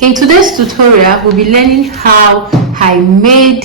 In today's tutorial, we'll be learning how I made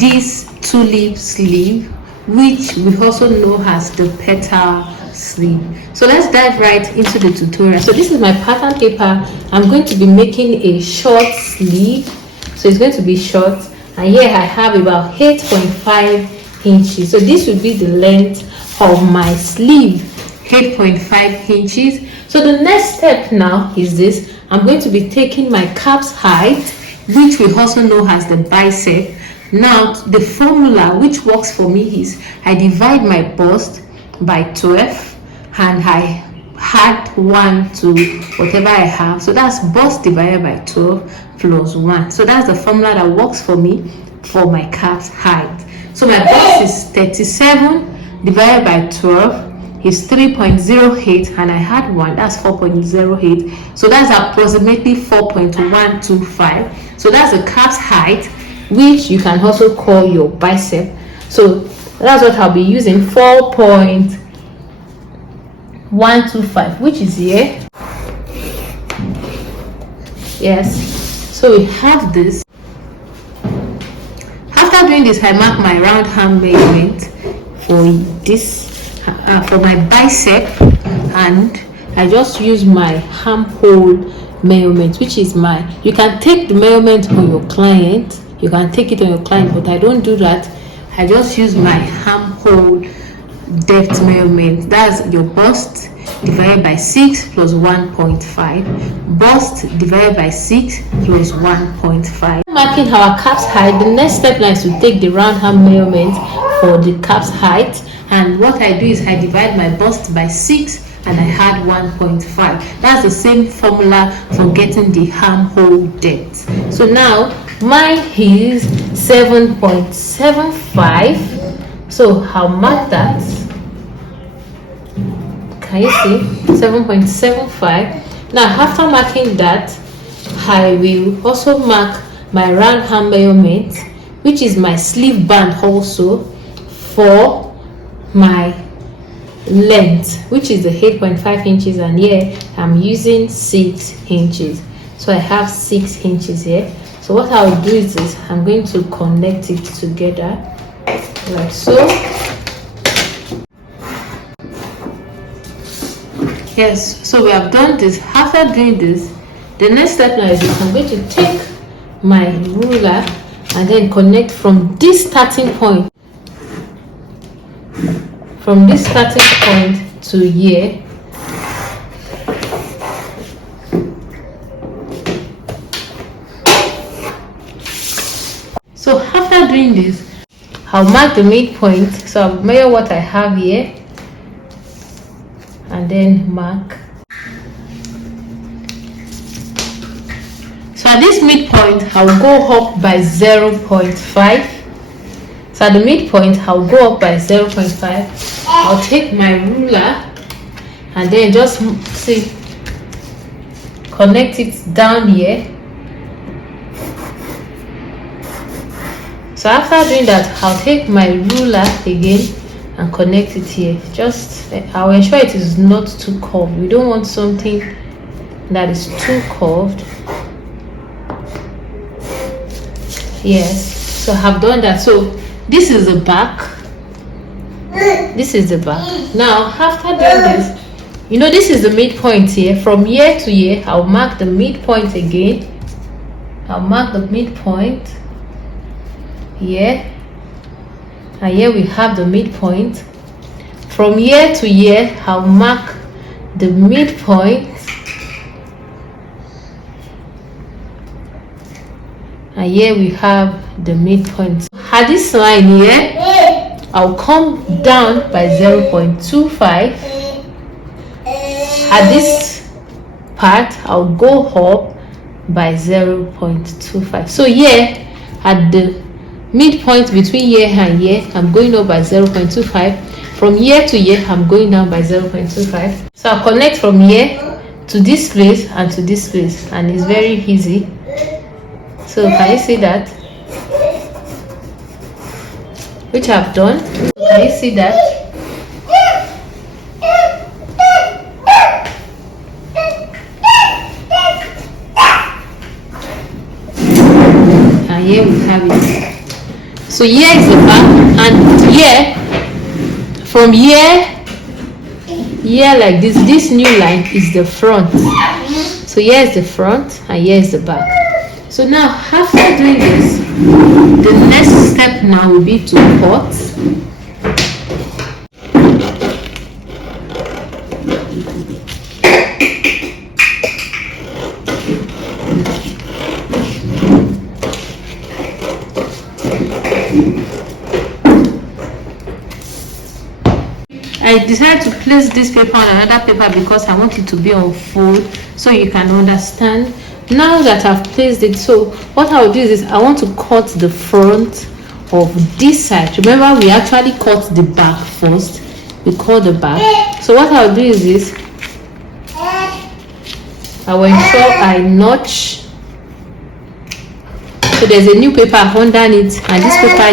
this tulip sleeve, which we also know as the petal sleeve. So let's dive right into the tutorial. So this is my pattern paper. I'm going to be making a short sleeve, so it's going to be short, and here I have about 8.5 inches. So this will be the length of my sleeve, 8.5 inches. So the next step now is this. I'm going to be taking my calf's height, which we also know as the bicep. Now the formula which works for me is I divide my bust by 12 and I add 1 to whatever I have. So that's bust divided by 12 plus 1. So that's the formula that works for me for my calf's height. So my bust is 37 divided by 12 is 3.08, and I had 1, that's 4.08. So that's approximately 4.125. So that's the calf's height, which you can also call your bicep. So that's what I'll be using, 4.125, which is here. Yes, so we have this. After doing this, I mark my round arm measurement for this, for my bicep, and I just use my armhole measurement, which is you can take the measurement on your client, but I don't do that. I just use my armhole depth measurement. That's your bust divided by 6 plus 1.5, bust divided by 6 plus 1.5. Marking our calf's height, the next step now is to take the round arm measurement for the calf's height, and what I do is I divide my bust by 6 and I add 1.5. That's the same formula for getting the armhole depth. So now mine is 7.75, so I'll mark that. Can you see? 7.75. Now after marking that, I will also mark my round arm measurement, which is my sleeve band also, for my length, which is the 8.5 inches, and here I'm using 6 inches. So I have 6 inches here. So what I'll do is this, I'm going to connect it together like so. Yes, so we have done this. After doing this, the next step now is this. I'm going to take my ruler and then connect from this starting point, to here. So after doing this, I'll mark the midpoint. So I'll measure what I have here and then mark. So at this midpoint, I'll go up by 0.5. So at the midpoint, I'll go up by 0.5. I'll take my ruler and then just connect it down here. So after doing that, I'll take my ruler again and connect it here. I'll ensure it is not too curved. We don't want something that is too curved. Yes, so I've done that. So this is the back. This is the back. Now after doing this, this is the midpoint here. From here to here, I'll mark the midpoint again. I'll mark the midpoint here, and here we have the midpoint. From here to here, I'll mark the midpoint, and here we have the midpoint. At this line here, I'll come down by 0.25. At this part, I'll go up by 0.25. So here at the midpoint between here and here, I'm going up by 0.25. From here to here, I'm going down by 0.25. So I'll connect from here to this place and to this place, and it's very easy. So can you see that? Which I've done. Can you see that? and here we have it. So here is the back, and here, from here like this new line is the front. So here is the front and here is the back. So now after doing this, the next step now will be to cut. I decided to place this paper on another paper because I want it to be on fold so you can understand. Now that I've placed it, so what I'll do is I want to cut the front of this side. Remember, we actually cut the back first. We cut the back. So what I'll do is this. I will ensure I notch. So there's a new paper underneath, and this paper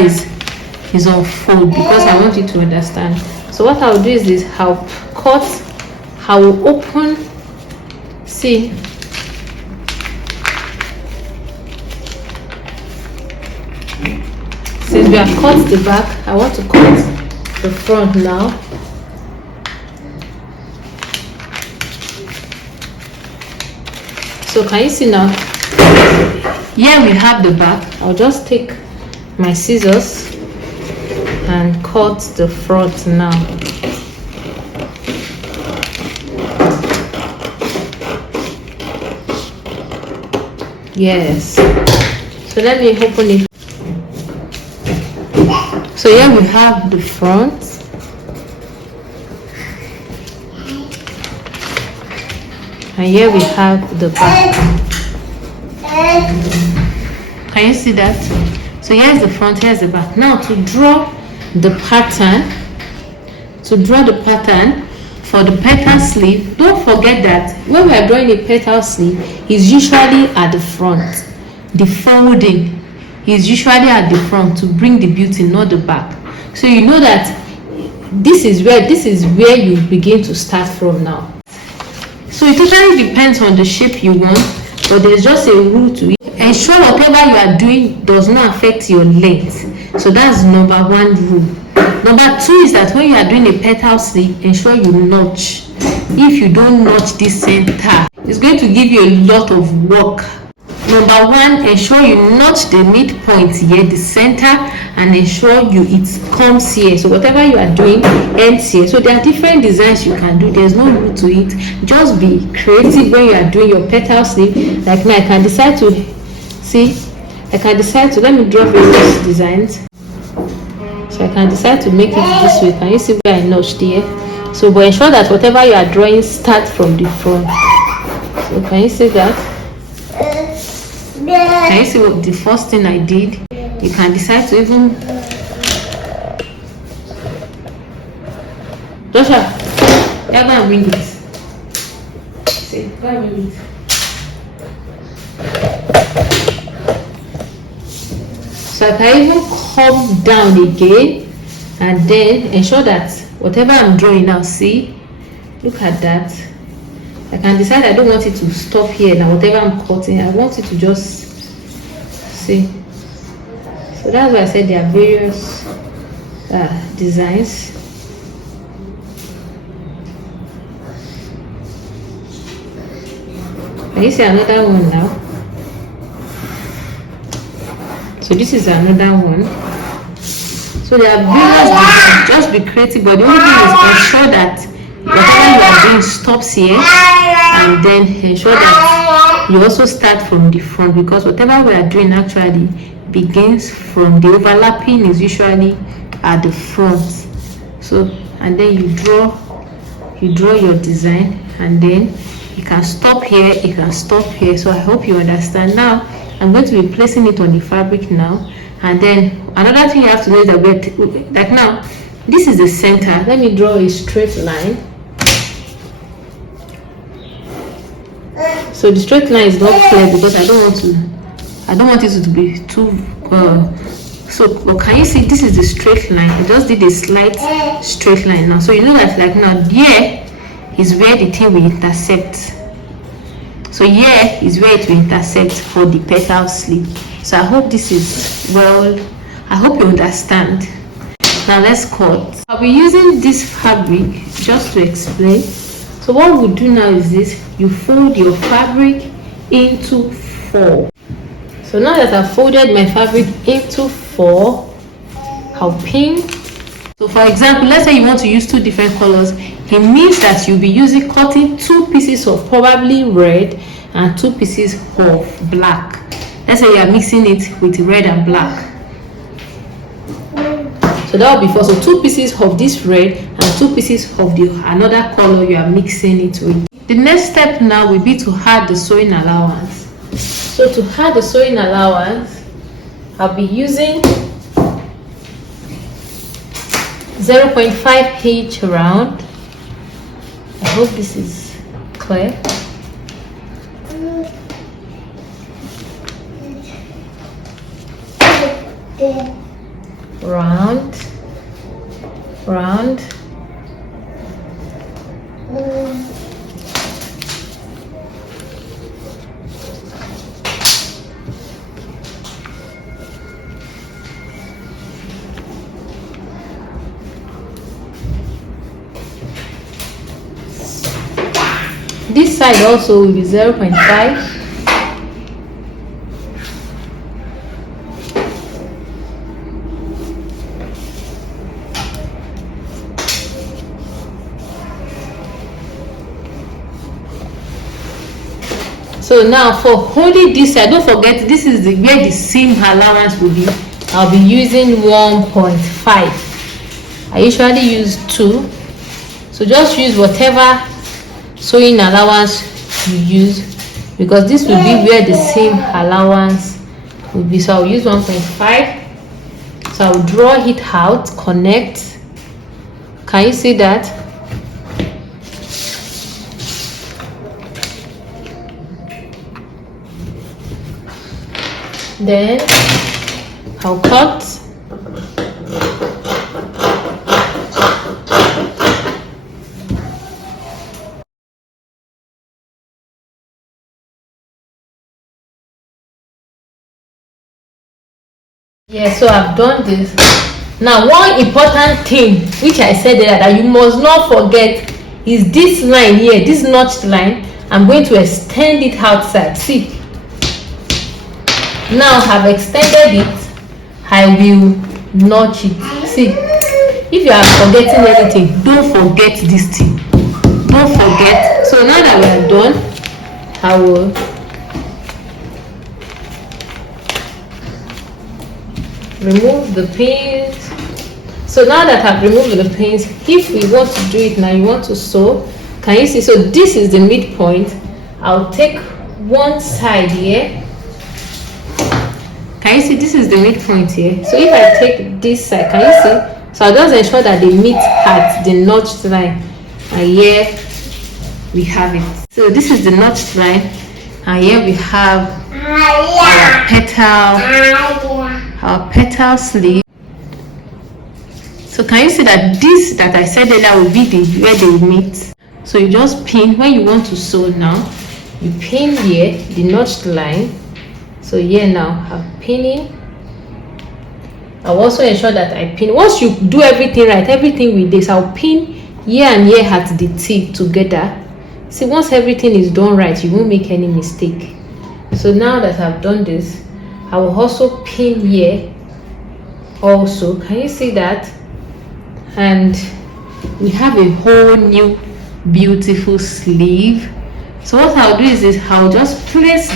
is on fold because I want you to understand. So what I'll do is this. I'll cut. I will open. See. Since we have cut the back, I want to cut the front now. So can you see now? Here we have the back. I'll just take my scissors and cut the front now. Yes. So let me open it. So here we have the front. And here we have the back. Can you see that? So here's the front, here's the back. Now to draw the pattern, for the petal sleeve, don't forget that when we are drawing a petal sleeve, it's usually at the front. The folding is usually at the front to bring the beauty, not the back. So you know that this is where you begin to start from now. So it totally depends on the shape you want, but there's just a rule to it. Ensure whatever you are doing does not affect your length. So that's number one rule. Number two is that when you are doing a petal sleeve, ensure you notch. If you don't notch this center, it's going to give you a lot of work. Number one, ensure you notch the midpoint here, the center, and ensure it comes here. So whatever you are doing ends here. So there are different designs you can do. There's no rule to it. Just be creative when you are doing your petal sleeve. Like now, I can decide to let me draw various designs. So I can decide to make it this way. Can you see where I notched here? So but ensure that whatever you are drawing starts from the front. So can you see that? Can you see what the first thing I did? You can decide to even Joshua, yeah, go and bring it. See, go and bring it. So I can even come down again and then ensure that whatever I'm drawing now, see, look at that. I can decide I don't want it to stop here now. Whatever I'm cutting, I want it to just see. So that's why I said there are various designs. Can you see another one now? So this is another one. So there are various designs. Just be creative, but the only thing is ensure that whatever you are doing stops here, and then ensure that you also start from the front, because whatever we are doing actually begins from the overlapping is usually at the front. So and then you draw your design, and then you can stop here, you can stop here. So I hope you understand. Now I'm going to be placing it on the fabric now, and then another thing you have to know is that like now this is the center. Let me draw a straight line. So the straight line is not clear because I don't want it to be too so can you see this is the straight line? I just did a slight straight line now. So you know that like now here is where the thing will intersect. So here is where it will intersect for the petal sleeve. So I hope this is well, I hope you understand. Now let's cut. I'll be using this fabric just to explain. So what we'll do now is this: you fold your fabric into 4. So now that I've folded my fabric into 4, I'll pin. So for example, let's say you want to use 2 different colors. It means that you'll be cutting 2 pieces of probably red and 2 pieces of black. Let's say you are mixing it with red and black. So that will be 4. So 2 pieces of this red and 2 pieces of the another color you are mixing it with. The next step now will be to add the sewing allowance. So to add the sewing allowance, I'll be using 0.5 inch round. I hope this is clear. Round. This side also will be 0.5. So now for holding this side, don't forget this is where the seam allowance will be. I'll be using 1.5. I usually use 2. So just use whatever sewing allowance you use, because this will be where the seam allowance will be. So I'll use 1.5. So I'll draw it out, connect. Can you see that? Then I'll cut. Yeah, so I've done this. Now one important thing which I said there that you must not forget is this line here, this notched line. I'm going to extend it outside. See, now I've extended it, I will notch it. See, if you are forgetting anything, don't forget this thing, don't forget. So now that we are done, I will remove the pins. So now that I've removed the pins, if we want to do it now, you want to sew, can you see? So this is the midpoint. I'll take one side here. Can you see? This is the midpoint here. So if I take this side, can you see? So I'll just ensure that they meet at the notched line, and here we have it. So this is the notched line, and here we have our petal sleeve. So can you see that this that I said earlier will be where they meet? So you just pin when you want to sew. Now you pin here the notched line. So here now I'm pinning. I'll also ensure that I pin. Once you do everything right, everything with this, I'll pin here and here at the tip together. See, once everything is done right, you won't make any mistake. So now that I've done this, I will also pin here also. Can you see that? And we have a whole new beautiful sleeve. So what I'll do is this: I'll just place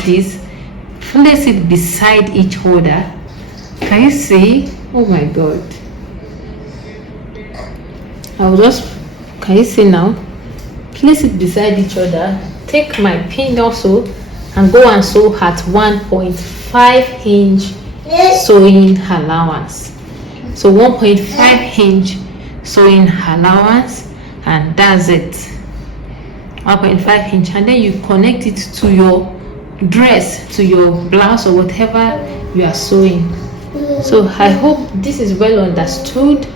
it beside each other. Can you see? Oh my god. I'll just, can you see now? Place it beside each other. Take my pin also and go and sew at 1.5 inch sewing allowance. So 1.5 inch sewing allowance, and that's it. 1.5 inch, and then you connect it to your dress, to your blouse or whatever you are sewing. So I hope this is well understood.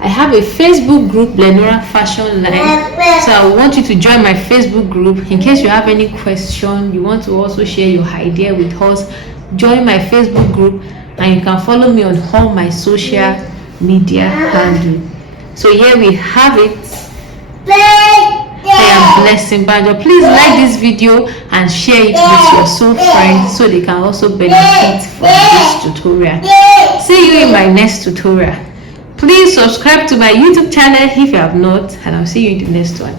I have a Facebook group, Lenora Fashion Line, so I want you to join my Facebook group in case you have any question, you want to also share your idea with us. join my Facebook group, and you can follow me on all my social media handle. So here we have it. I am Blessing Banjo. Please like this video and share it with your soul friends so they can also benefit from this tutorial. See you in my next tutorial. Please subscribe to my YouTube channel if you have not, and I'll see you in the next one.